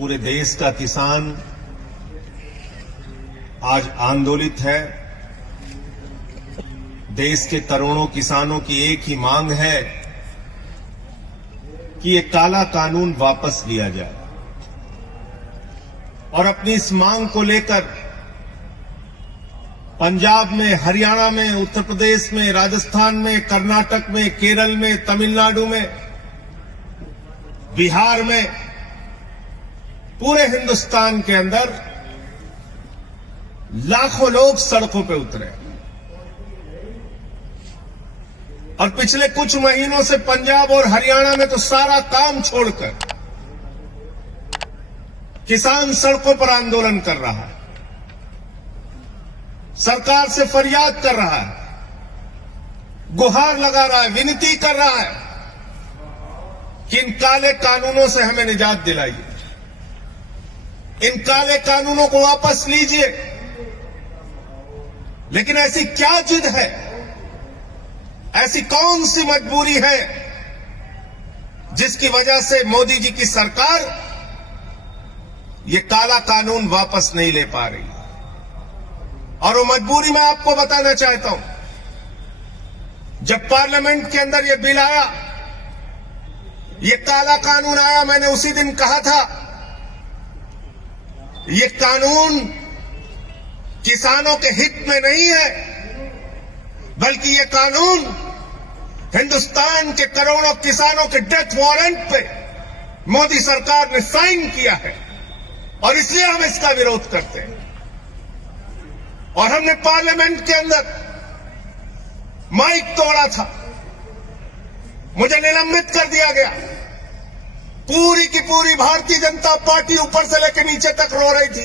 पूरे देश का किसान आज आंदोलित है। देश के करोड़ों किसानों की एक ही मांग है कि ये काला कानून वापस लिया जाए और अपनी इस मांग को लेकर पंजाब में, हरियाणा में, उत्तर प्रदेश में, राजस्थान में, कर्नाटक में, केरल में, तमिलनाडु में, बिहार में, पूरे हिंदुस्तान के अंदर लाखों लोग सड़कों पे उतरे और पिछले कुछ महीनों से पंजाब और हरियाणा में तो सारा काम छोड़कर किसान सड़कों पर आंदोलन कर रहा है, सरकार से फरियाद कर रहा है, गुहार लगा रहा है, विनती कर रहा है कि इन काले कानूनों से हमें निजात दिलाइए, इन काले कानूनों को वापस लीजिए। लेकिन ऐसी क्या जिद है, ऐसी कौन सी मजबूरी है जिसकी वजह से मोदी जी की सरकार ये काला कानून वापस नहीं ले पा रही? और वो मजबूरी मैं आपको बताना चाहता हूं। जब पार्लियामेंट के अंदर ये बिल आया, ये काला कानून आया, मैंने उसी दिन कहा था ये कानून किसानों के हित में नहीं है, बल्कि ये कानून हिंदुस्तान के करोड़ों किसानों के डेथ वारंट पे मोदी सरकार ने साइन किया है और इसलिए हम इसका विरोध करते हैं। और हमने पार्लियामेंट के अंदर माइक तोड़ा था, मुझे निलंबित कर दिया गया। पूरी की पूरी भारतीय जनता पार्टी ऊपर से लेकर नीचे तक रो रही थी,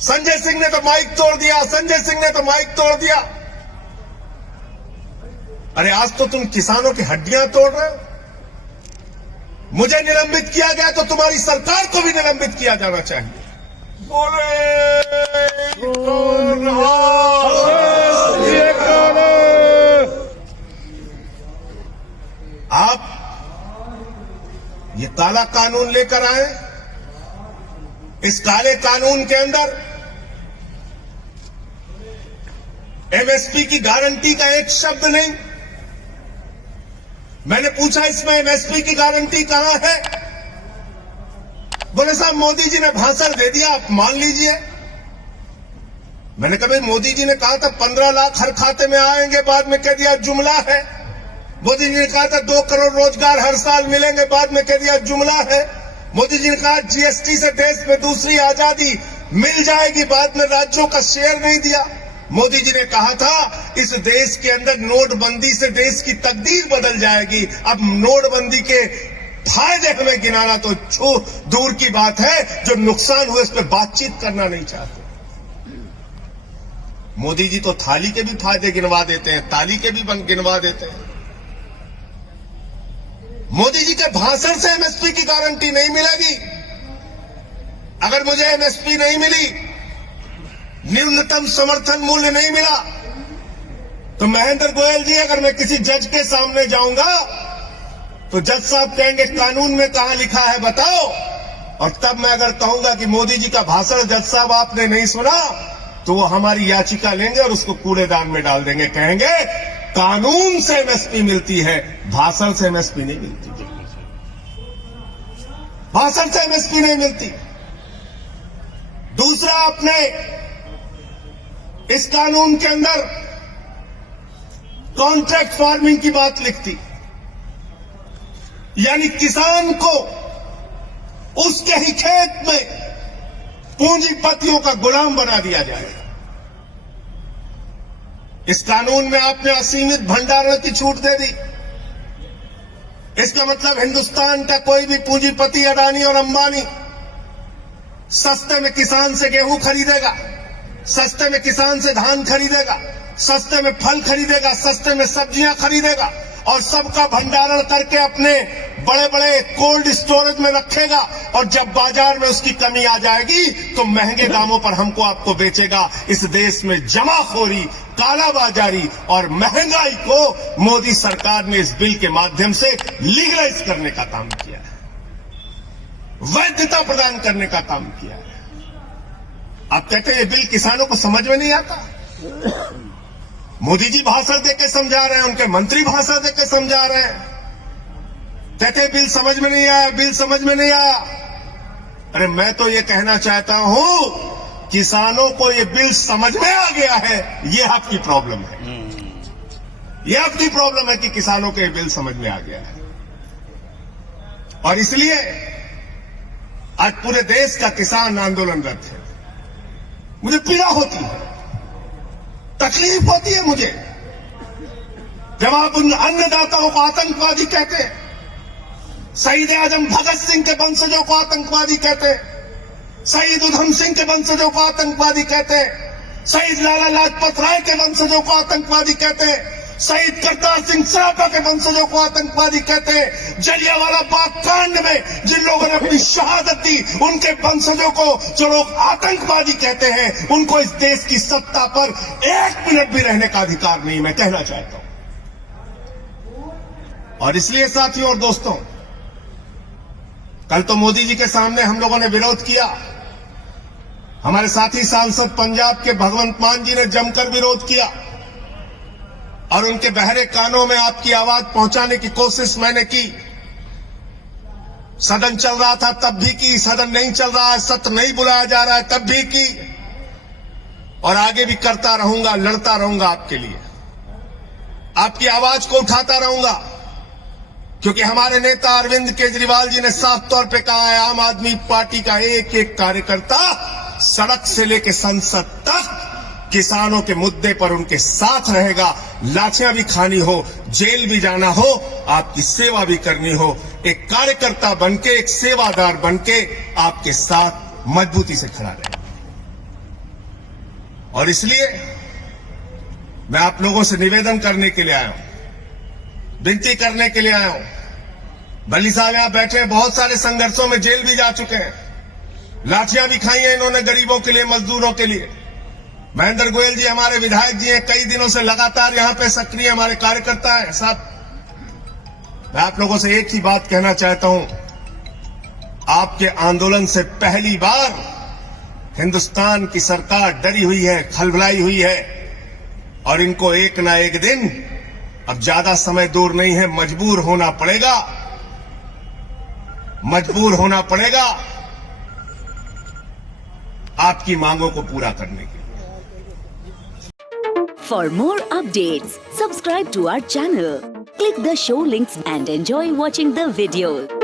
संजय सिंह ने तो माइक तोड़ दिया, संजय सिंह ने तो माइक तोड़ दिया। अरे आज तो तुम किसानों की हड्डियां तोड़ रहे हो। मुझे निलंबित किया गया तो तुम्हारी सरकार को भी निलंबित किया जाना चाहिए। आप ये काला कानून लेकर आए, इस काले कानून के अंदर एमएसपी की गारंटी का एक शब्द नहीं। मैंने पूछा इसमें एमएसपी की गारंटी कहां है? बोले साहब मोदी जी ने भाषण दे दिया, आप मान लीजिए। मैंने कहा भाई मोदी जी ने कहा था 15 लाख हर खाते में आएंगे, बाद में कह दिया जुमला है। मोदी जी ने कहा था 2 करोड़ रोजगार हर साल मिलेंगे, बाद में कह दिया जुमला है। मोदी जी ने कहा जीएसटी से देश में दूसरी आजादी मिल जाएगी, बाद में राज्यों का शेयर नहीं दिया। मोदी जी ने कहा था इस देश के अंदर नोटबंदी से देश की तकदीर बदल जाएगी। अब नोटबंदी के फायदे हमें गिनाना तो दूर की बात है, जो नुकसान हुए उस पर बातचीत करना नहीं चाहते। मोदी जी तो थाली के भी फायदे गिनवा देते हैं, ताली के भी गिनवा देते हैं। मोदी जी के भाषण से एमएसपी की गारंटी नहीं मिलेगी। अगर मुझे एमएसपी नहीं मिली, न्यूनतम समर्थन मूल्य नहीं मिला, तो महेंद्र गोयल जी अगर मैं किसी जज के सामने जाऊंगा तो जज साहब कहेंगे कानून में कहां लिखा है बताओ। और तब मैं अगर कहूंगा कि मोदी जी का भाषण जज साहब आपने नहीं सुना, तो वो हमारी याचिका लेंगे और उसको कूड़ेदान में डाल देंगे। कहेंगे कानून से एमएसपी मिलती है, भाषण से एमएसपी नहीं मिलती, भाषण से एमएसपी नहीं मिलती। दूसरा, आपने इस कानून के अंदर कॉन्ट्रैक्ट फार्मिंग की बात लिखती, यानी किसान को उसके ही खेत में पूंजीपतियों का गुलाम बना दिया जाएगा। इस कानून में आपने असीमित भंडारण की छूट दे दी। इसका मतलब हिंदुस्तान का कोई भी पूंजीपति, अडानी और अंबानी, सस्ते में किसान से गेहूं खरीदेगा, सस्ते में किसान से धान खरीदेगा, सस्ते में फल खरीदेगा, सस्ते में सब्जियां खरीदेगा और सबका भंडारण करके अपने बड़े बड़े कोल्ड स्टोरेज में रखेगा। और जब बाजार में उसकी कमी आ जाएगी तो महंगे दामों पर हमको आपको बेचेगा। इस देश में जमाखोरी, कालाबाजारी और महंगाई को मोदी सरकार ने इस बिल के माध्यम से लीगलाइज करने का काम किया है। वैधता प्रदान करने का काम किया है। आप कहते हैं ये बिल किसानों को समझ में नहीं आता। मोदी जी भाषण देके समझा रहे हैं, उनके मंत्री भाषण देके समझा रहे हैं, कहते हैं बिल समझ में नहीं आया, बिल समझ में नहीं आया। अरे मैं तो ये कहना चाहता हूं, किसानों को ये बिल समझ में आ गया है, ये आपकी प्रॉब्लम है। ये आपकी प्रॉब्लम है कि किसानों को ये बिल समझ में आ गया है। और इसलिए आज पूरे देश का किसान आंदोलनरत है। मुझे पीड़ा होती है, तकलीफ होती है मुझे, जब आप उन अन्नदाताओं को आतंकवादी कहते हैं, शहीद आजम भगत सिंह के वंशजों को आतंकवादी कहते हैं, शहीद उधम सिंह के वंशजों को आतंकवादी कहते हैं, शहीद लाला लाजपत राय के वंशजों को आतंकवादी कहते हैं, शहीद करतार सिंह सराफा के वंशजों को आतंकवादी कहते हैं। जलियांवाला बाग कांड में जिन लोगों ने अपनी शहादत दी, उनके वंशजों को जो लोग आतंकवादी कहते हैं, उनको इस देश की सत्ता पर 1 मिनट भी रहने का अधिकार नहीं, मैं कहना चाहता हूं। और इसलिए साथियों और दोस्तों, कल तो मोदी जी के सामने हम लोगों ने विरोध किया। हमारे साथी सांसद पंजाब के भगवंत मान जी ने जमकर विरोध किया और उनके बहरे कानों में आपकी आवाज पहुंचाने की कोशिश मैंने की। सदन चल रहा था तब भी की, सदन नहीं चल रहा है, सत्र नहीं बुलाया जा रहा है तब भी की, और आगे भी करता रहूंगा, लड़ता रहूंगा आपके लिए, आपकी आवाज को उठाता रहूंगा। क्योंकि हमारे नेता अरविंद केजरीवाल जी ने साफ तौर पे कहा है, आम आदमी पार्टी का एक एक कार्यकर्ता सड़क से लेकर संसद तक किसानों के मुद्दे पर उनके साथ रहेगा। लाठियां भी खानी हो, जेल भी जाना हो, आपकी सेवा भी करनी हो, एक कार्यकर्ता बनके, एक सेवादार बनके आपके साथ मजबूती से खड़ा रहेगा। और इसलिए मैं आप लोगों से निवेदन करने के लिए आया हूं, विनती करने के लिए आया हूं। बली साहब यहां बैठे हैं, बहुत सारे संघर्षों में जेल भी जा चुके हैं, लाठियां भी खाई हैं इन्होंने गरीबों के लिए, मजदूरों के लिए। महेंद्र गोयल जी हमारे विधायक जी हैं, कई दिनों से लगातार यहां पे सक्रिय हमारे कार्यकर्ता हैं साहब। मैं आप लोगों से एक ही बात कहना चाहता हूं, आपके आंदोलन से पहली बार हिंदुस्तान की सरकार डरी हुई है, खलबलाई हुई है, और इनको एक ना एक दिन, अब ज्यादा समय दूर नहीं है, मजबूर होना पड़ेगा, मजबूर होना पड़ेगा आपकी मांगों को पूरा करने के लिए। For more updates, subscribe to our channel, click the show links and enjoy watching the videos.